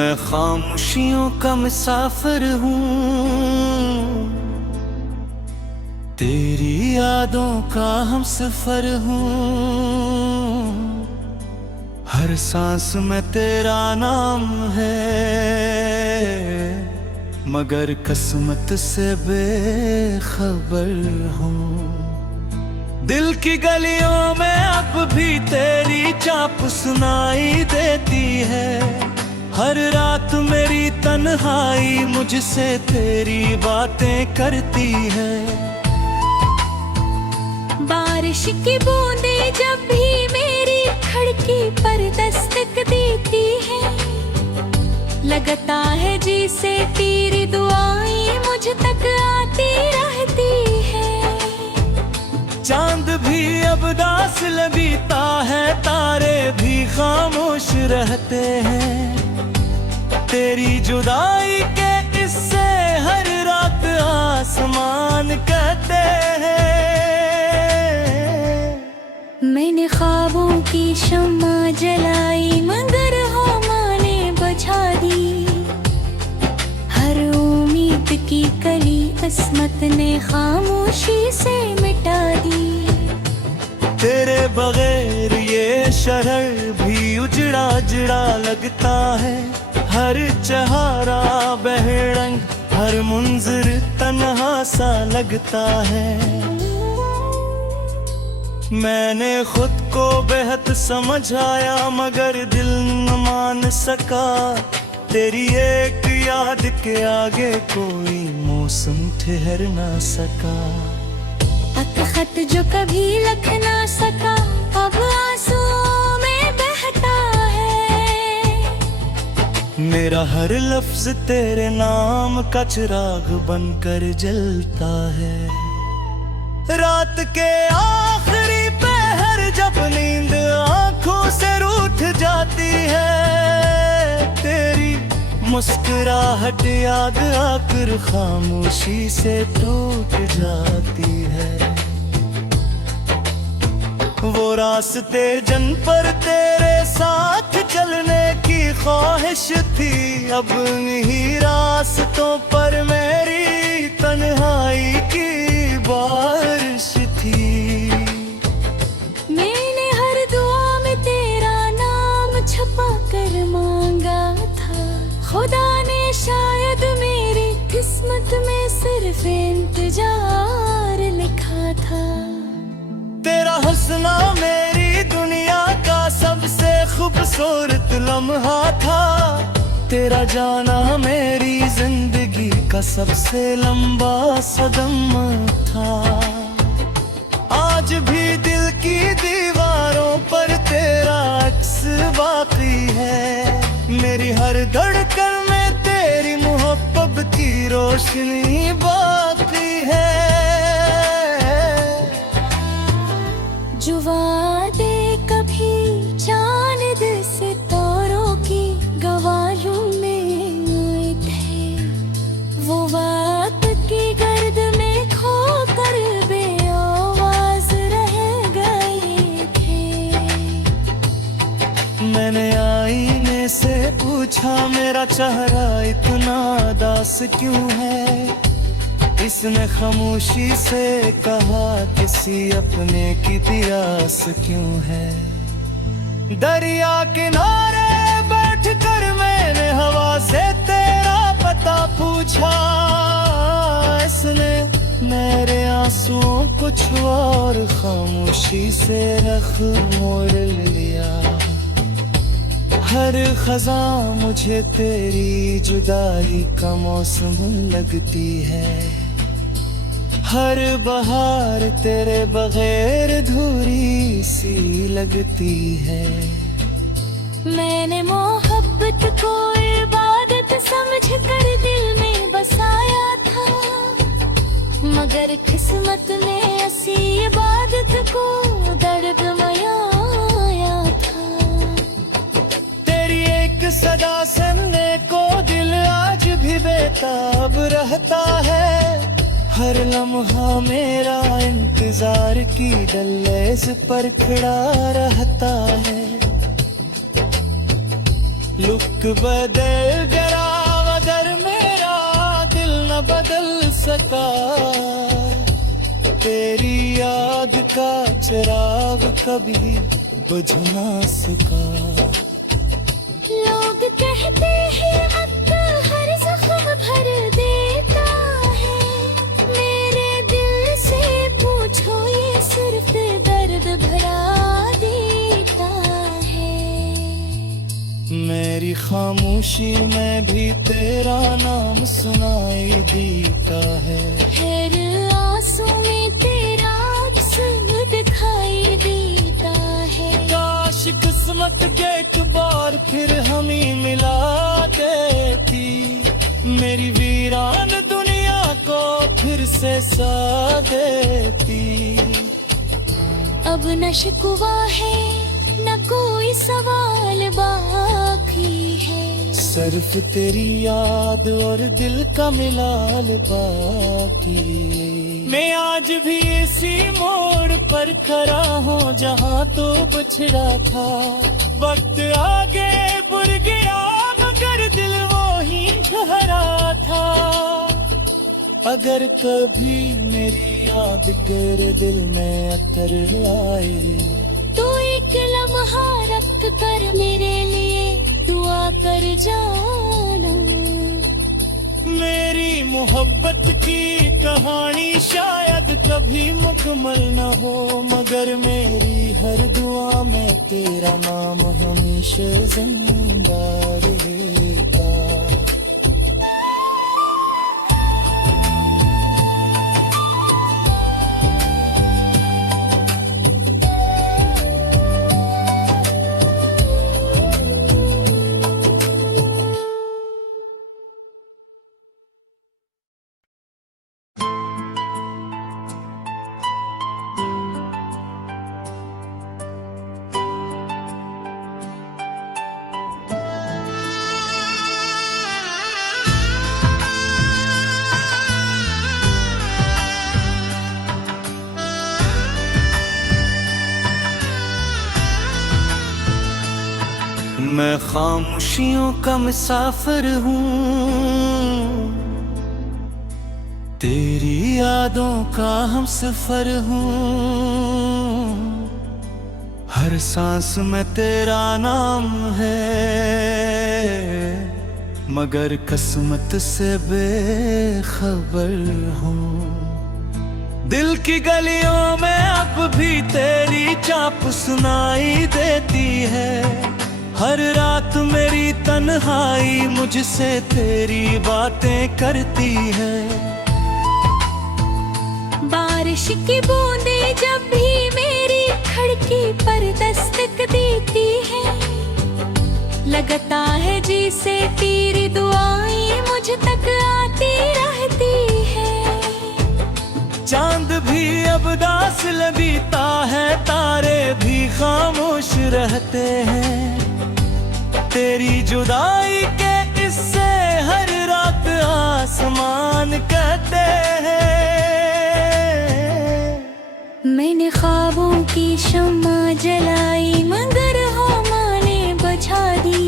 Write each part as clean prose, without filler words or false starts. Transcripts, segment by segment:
मैं खामोशियों का मुसाफिर हूँ, तेरी यादों का हम सफर हूँ। हर सांस में तेरा नाम है, मगर किस्मत से बेखबर हूँ। दिल की गलियों में अब भी तेरी चाप सुनाई देती है। हर रात मेरी तन्हाई मुझसे तेरी बातें करती है। बारिश की बूंदें जब भी मेरी खिड़की पर दस्तक देती है, लगता है जैसे तेरी दुआएं मुझ तक आती रहती है। चांद भी अब दास लगता है, तारे भी खामोश रहते हैं। तेरी जुदाई के किस्से हर रात आसमान कहते हैं। मैंने ख्वाबों की शम्मा जलाई मगर हवा ने बुझा दी। हर उम्मीद की कली किस्मत ने खामोशी से मिटा दी। तेरे बगैर ये शहर भी उजड़ा उजड़ा लगता है। हर चेहरा बेरंग, हर मुंजर तन्हा सा लगता है। मैंने खुद को बेहद समझाया मगर दिल न मान सका। तेरी एक याद के आगे कोई मौसम ठहर ना सका। खत जो कभी लिख ना सका अब आंसुओं में बहता है। मेरा हर लफ्ज तेरे नाम का चिराग बनकर जलता है। रात के आखिरी पहर जब नींद आंखों से रूठ जाती है, तेरी मुस्कुराहट याद आकर खामोशी से टूट जाती है। वो रास्ते जिन पर तेरे साथ चलने की ख्वाहिश थी, अब इन्हीं रास्तों पर मेरी तन्हाई की बारिश थी। मैंने हर दुआ में तेरा नाम छपा कर मांगा था। खुदा ने शायद मेरी किस्मत में सिर्फ इंतजार लिखा था। तेरा हंसना मेरी दुनिया का सबसे खूबसूरत लम्हा था। तेरा जाना मेरी जिंदगी का सबसे लंबा सदम था। आज भी दिल की दीवारों पर तेरा अक्स बाकी है। मेरी हर धड़कन में तेरी मोहब्बत की रोशनी बाकी है। जो वादे कभी चांद सितारों की गवाहों में आए थे, वो वक्त की गर्द में खोकर बेआवाज रह गए थे। मैंने आईने से पूछा मेरा चेहरा इतना उदास क्यों है। इसने खामोशी से कहा किसी अपने की प्यास क्यों है। दरिया किनारे बैठकर मैंने हवा से तेरा पता पूछा। इसने मेरे आंसुओं को छुआ और खामोशी से रख मोड़ लिया। हर खज़ा मुझे तेरी जुदाई का मौसम लगती है। हर बहार तेरे बगैर धूरी सी लगती है। मैंने मोहब्बत को इबादत समझकर दिल में बसाया था, मगर किस्मत ने ऐसी इबादत को दर्द मयाया था। तेरी एक सदा सुनने को दिल आज भी बेताब रहता है। हर लम्हा मेरा इंतजार की दहलीज पर खड़ा रहता है। लुक बदल जरा मगर मेरा दिल न बदल सका, तेरी याद का चिराग कभी बुझ ना सका। लोग कहते हैं वक्त हर जख्म भर देता है, मेरे दिल से पूछो ये सिर्फ दर्द भरा देता है। मेरी खामोशी में भी तेरा नाम सुनाई देता है, हर आंसू में तेरा अक्स दिखाई देता है। काश किस्मत एक बार फिर हमें मिला देती, मेरी वीरान दुनिया को फिर से सा देती। अब न शिकवा है न कोई सवाल बाकी है, सिर्फ तेरी याद और दिल का मिलाल बाकी। मैं आज भी इसी मोड़ पर खड़ा हूँ जहाँ तो बिछड़ा था, वक्त आगे बढ़ गया मगर दिल वो ही ठहरा था। अगर कभी मेरी याद कर दिल में अतर आए, तो एक लम्हा रख कर मेरे लिए दुआ कर जाना। मेरी मोहब्बत की कहानी शायद कभी मुकम्मल न हो, मगर मेरी हर दुआ में तेरा नाम हमेशा जिंदा रहेगा। मैं खामोशियों का मुसाफिर हूँ, तेरी यादों का हम सफर हूँ। हर सांस में तेरा नाम है, मगर किस्मत से बेखबर हूँ। दिल की गलियों में अब भी तेरी चाप सुनाई देती है, हर रात मेरी तन्हाई मुझसे तेरी बातें करती है। बारिश की बूंदें जब भी मेरी खिड़की पर दस्तक देती है, लगता है जैसे तेरी दुआएं मुझ तक आती रहती है। चांद भी अब दास लगता है, तारे भी खामोश रहते हैं, तेरी जुदाई के इससे हर रात आसमान कहते हैं। मैंने ख्वाबों की शम्मा जलाई मगर हवा ने बुझा दी,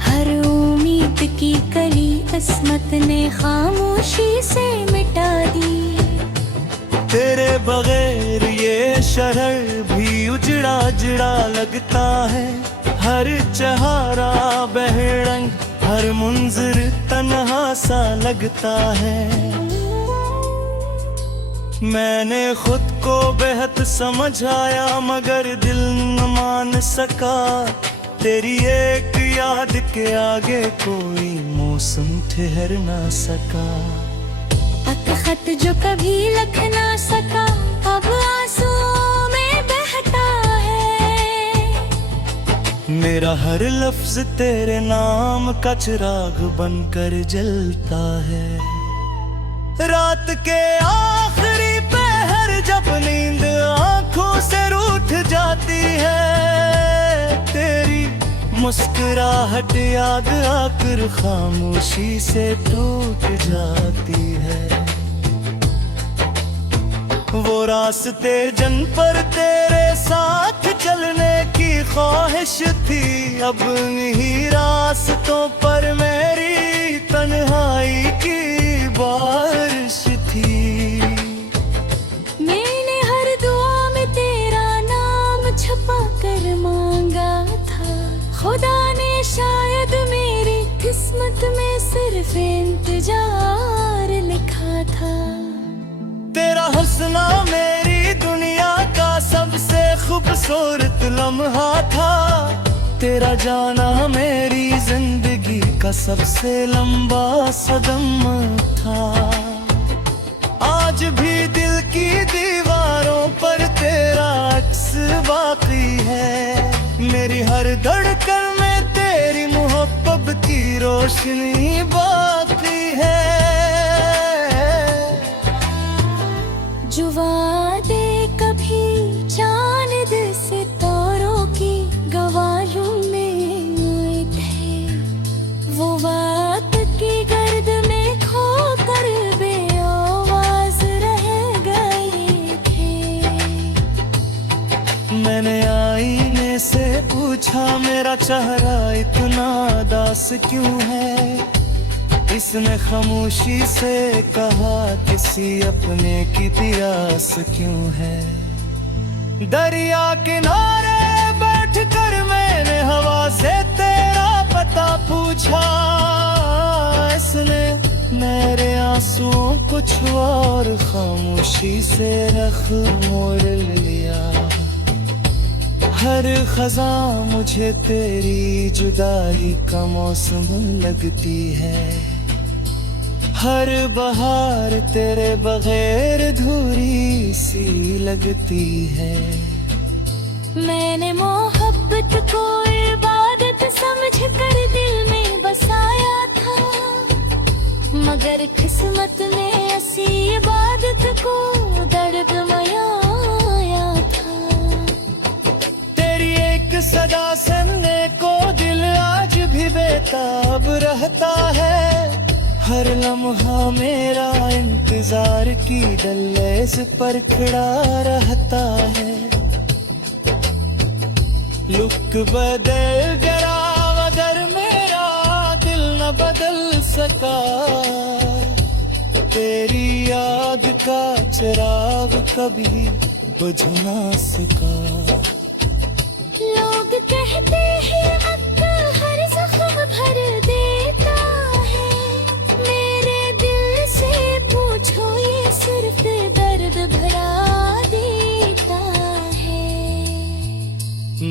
हर उम्मीद की कली किस्मत ने खामोशी से मिटा दी। तेरे बगैर ये शहर भी उजड़ा उजड़ा लगता है, हर चहारा बहरंग हर मुंजर तन्हा सा लगता है। मैंने खुद को बेहद समझाया मगर दिल न मान सका, तेरी एक याद के आगे कोई मौसम ठहर ना सका। खत जो कभी लिख ना सका अब आंसुओं में बहता है, मेरा हर लफ्ज तेरे नाम का चिराग बनकर जलता है। रात के आखिरी पहर जब नींद आंखों से रूठ जाती है, तेरी मुस्कुराहट याद आकर खामोशी से टूट जाती है। वो रास्ते जन पर तेरे साथ चलने की ख्वाहिश थी, अब इन्हीं रास्तों पर मेरी तन्हाई की बारिश थी। मैंने हर दुआ में तेरा नाम छपा कर मांगा था, खुदा ने शायद मेरी किस्मत में सिर्फ इंतजार लिखा था। तेरा हंसना मेरी दुनिया का सबसे खूबसूरत लम्हा था, तेरा जाना मेरी जिंदगी का सबसे लंबा सदम था। आज भी दिल की दीवारों पर तेरा अक्स बाकी है, मेरी हर धड़कन में तेरी मोहब्बत की रोशनी बाकी है। जो वादे कभी चांद सितारों की गवाहों में हुए थे, वो वक्त की गर्द में खोकर बेआवाज रह गए थे। मैंने आईने से पूछा मेरा चेहरा इतना उदास क्यों है, इसने खामोशी से कहा किसी अपने की प्यास क्यों है। दरिया किनारे बैठकर मैंने हवा से तेरा पता पूछा, इसने मेरे आंसुओं को छुआ और खामोशी से रख मोड़ लिया। हर खजा मुझे तेरी जुदाई का मौसम लगती है, हर बहार तेरे बगैर धूरी सी लगती है। मैंने मोहब्बत को इबादत समझकर दिल में बसाया था, मगर किस्मत ने ऐसी इबादत को दर्द मयाया था। तेरी एक सदा सुनने को दिल आज भी बेताब रहता है, हर लम्हा मेरा इंतजार की दहलीज पर खड़ा रहता है। लुक बदल जरा अगर मेरा दिल न बदल सका, तेरी याद का चिराग कभी बुझ ना सका। लोग कहते हैं वक्त हर जख्म भर देता है, मेरे दिल से पूछो ये सिर्फ दर्द भरा देता है।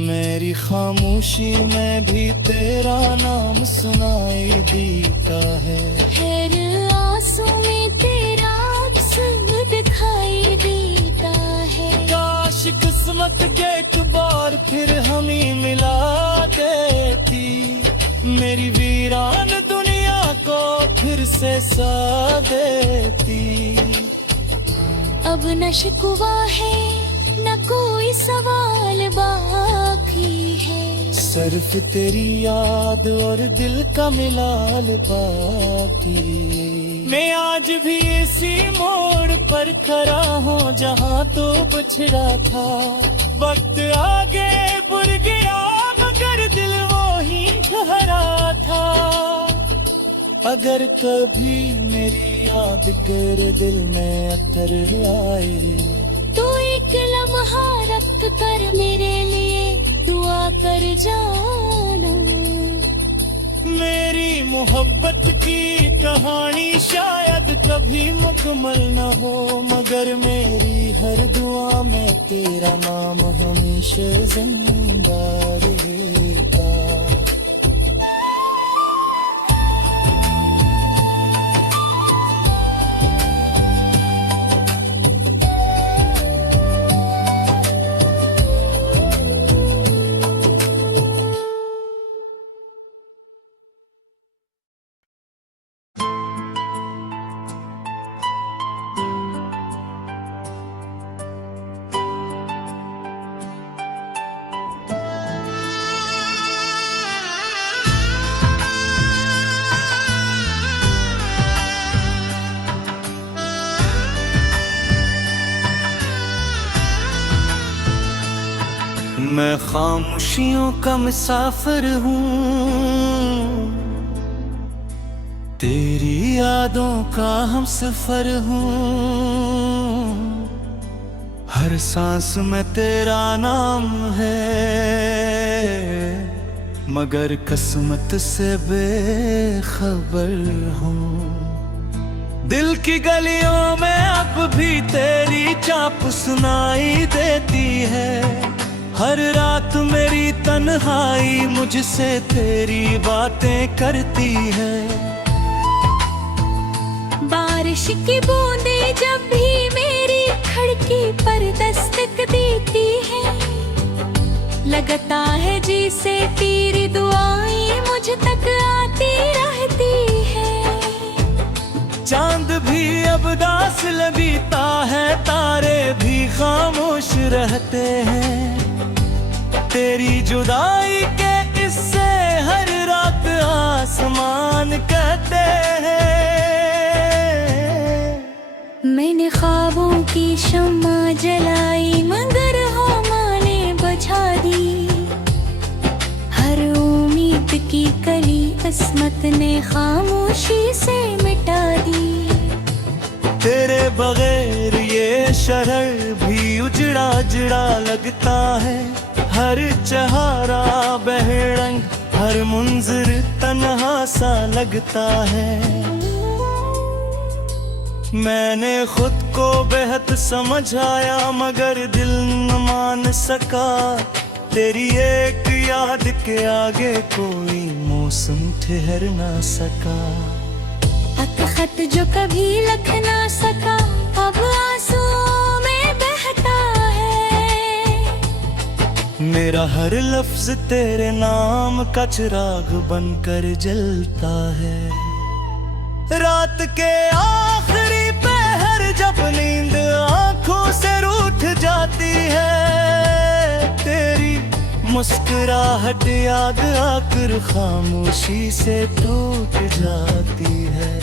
मेरी खामोशी में भी तेरा नाम सुनाई देता है, हर आंसू में तेरा अक्स दिखाई देता है। काश किस्मत के एक बार फिर हम ही मिला देती, मेरी वीरान दुनिया को फिर से सा देती। अब न शिकवा है न कोई सवाल बाकी है, सिर्फ तेरी याद और दिल का मिलाल बाकी। मैं आज भी इसी मोड़ पर खड़ा हूँ जहाँ तो बछड़ा था, वक्त आगे बुर गया मगर दिल वो ही ठहरा था। अगर कभी मेरी याद कर दिल में अतर आए, तो एक लम्हा रख कर मेरे लिए दुआ कर जाना। मेरी मोहब्बत की कहानी शायद कभी मुकम्मल न हो, मगर मेरी हर दुआ में तेरा नाम हमेशा जिंदा रहेगा। मैं खामोशियों का मुसाफिर हूँ, तेरी यादों का हम सफर हूँ। हर सांस में तेरा नाम है, मगर किस्मत से बेखबर हूँ। दिल की गलियों में अब भी तेरी चाप सुनाई देती है। हर रात मेरी तन्हाई मुझसे तेरी बातें करती है। बारिश की बूंदें जब भी मेरी खिड़की पर दस्तक देती है, लगता है जैसे तेरी दुआएं मुझ तक आती रहती है। चांद भी अब दास लगता है, तारे भी खामोश रहते हैं। तेरी जुदाई के इससे हर रात आसमान कहते हैं। मैंने ख्वाबों की शम्मा जलाई मगर हवा ने बुझा दी। हर उम्मीद की कली किस्मत ने खामोशी से मिटा दी। तेरे बगैर ये शहर भी उजड़ा उजड़ा लगता है। हर चेहरा बेरंग, हर मुंजिर तन्हा सा लगता है। मैंने खुद को बेहद समझाया मगर दिल न मान सका। तेरी एक याद के आगे कोई मौसम ठहर ना सका। खत जो कभी लिख ना सका अब आंसुओं में बहता है। मेरा हर लफ्ज तेरे नाम का चिराग बनकर जलता है। रात के आखिरी पहर जब नींद आंखों से रूठ जाती है, तेरी मुस्कुराहट याद आकर खामोशी से टूट जाती है।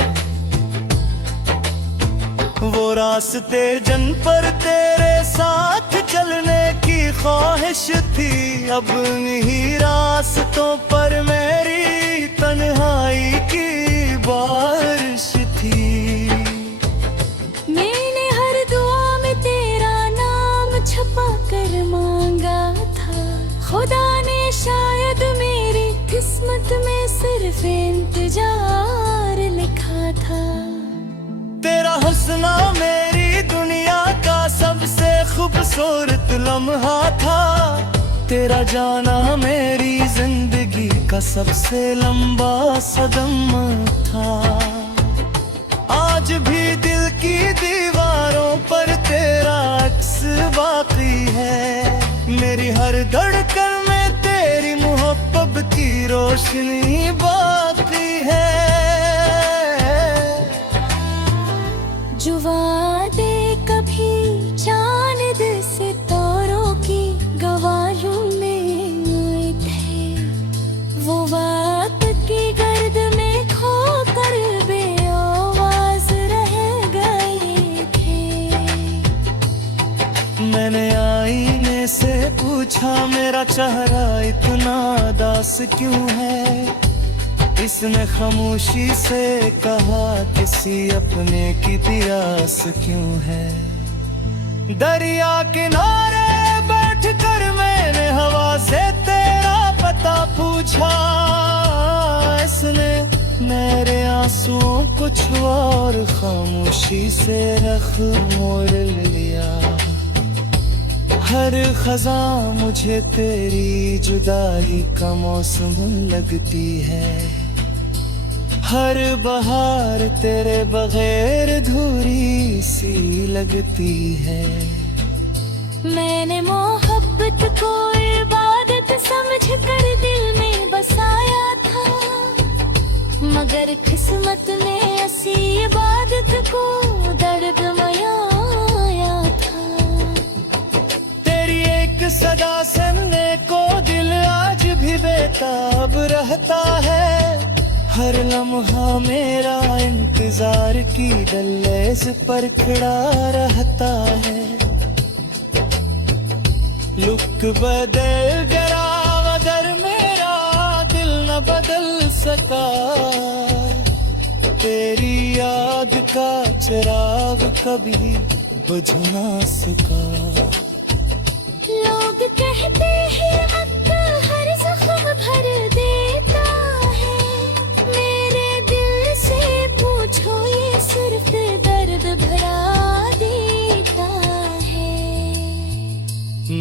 वो रास्ते जिन पर तेरे साथ चलने की ख्वाहिश थी, अब इन्हीं रास्तों पर मेरी तन्हाई की बारिश थी। मैंने हर दुआ में तेरा नाम छुपा कर मांगा था। खुदा ने शायद मेरी किस्मत में सिर्फ इंतजार लिखा था। तेरा हुस्ना मेरी दुनिया का सबसे खूबसूरत लम्हा था। तेरा जाना मेरी जिंदगी का सबसे लंबा सदम था। आज भी दिल की दीवारों पर तेरा अक्स बाकी है। मेरी हर धड़कन में तेरी मोहब्बत की रोशनी बाकी है। जो वादे कभी चांद सितारों की गवाहों में आए थे, वो वक्त की गर्द में खोकर बेआवाज रह गए थे। मैंने आईने से पूछा मेरा चेहरा इतना दास क्यों है। इसने खामोशी से कहा किसी अपने की प्यास क्यों है। दरिया किनारे बैठकर मैंने हवा से तेरा पता पूछा। इसने मेरे आंसुओं को छुआ और खामोशी से रख मोड़ लिया। हर खजा मुझे तेरी जुदाई का मौसम लगती है। हर बहार तेरे बगैर धूरी सी लगती है। मैंने मोहब्बत को इबादत समझकर दिल में बसाया था, मगर किस्मत ने ऐसी इबादत को दर्द मयाया था। तेरी एक सदा सुनने को दिल आज भी बेताब रहता है। हर लम्हा मेरा इंतजार की दहलीज पर खड़ा रहता है। लुक बदल गया मगर मेरा दिल न बदल सका, तेरी याद का चिराग कभी बुझ ना सका। लोग कहते हैं वक्त हर जख्म भर देता है, मेरे दिल से पूछो ये सिर्फ दर्द भरा देता है।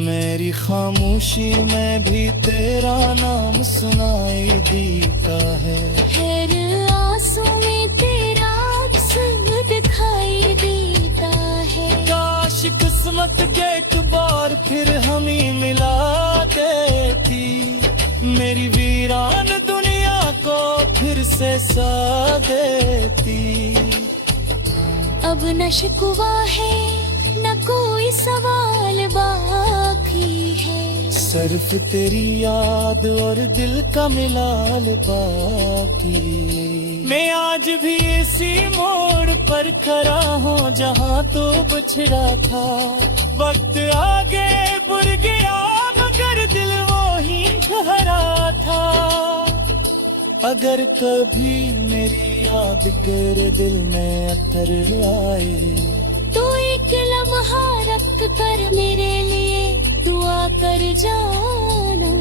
मेरी खामोशी में भी तेरा नाम सुनाई देता है, हर आंसू में तेरा अक्स दिखाई देता है। काश किस्मत के एक बार फिर हमें मिला देती, मेरी वीरान दुनिया को फिर से सा देती। अब न शिकवा है न कोई सवाल बाकी है, सिर्फ तेरी याद और दिल का मिलाल बाकी। मैं आज भी इसी मोड़ पर खड़ा हूँ जहाँ तो बिछड़ा था, वक्त आगे बढ़ गया मगर दिल वो ही ठहरा था। अगर कभी मेरी याद कर दिल में अतर आए, तो एक लम्हा रख कर मेरे लिए दुआ कर जाना।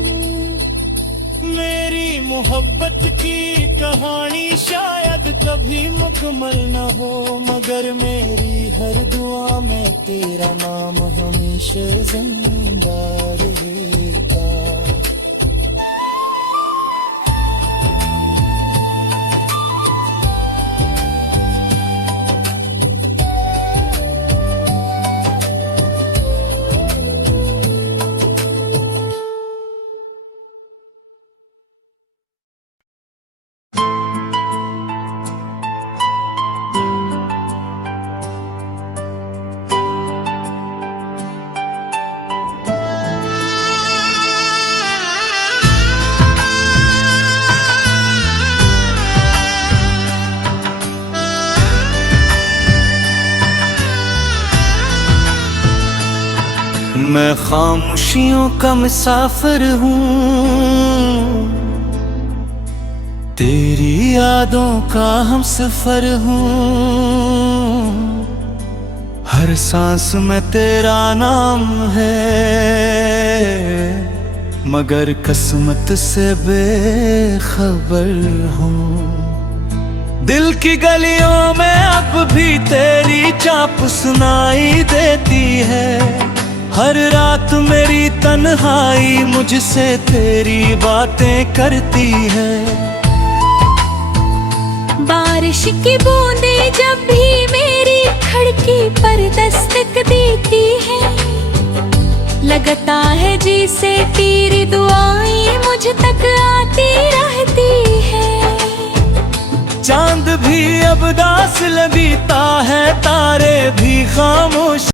मेरी मोहब्बत की कहानी शायद कभी मुकम्मल न हो, मगर मेरी हर दुआ में तेरा नाम हमेशा जिंदा रहेगा। मैं खामोशियों का मुसाफिर हूँ, तेरी यादों का हम सफर हूँ। हर सांस में तेरा नाम है, मगर किस्मत से बेखबर हूँ। दिल की गलियों में अब भी तेरी चाप सुनाई देती है, हर रात मेरी तन्हाई मुझसे तेरी बातें करती है। बारिश की बूंदें जब भी मेरी खिड़की पर दस्तक देती है, लगता है जैसे तेरी दुआएं मुझ तक आती रहती है। चांद भी अब दास लगता है, तारे भी खामोश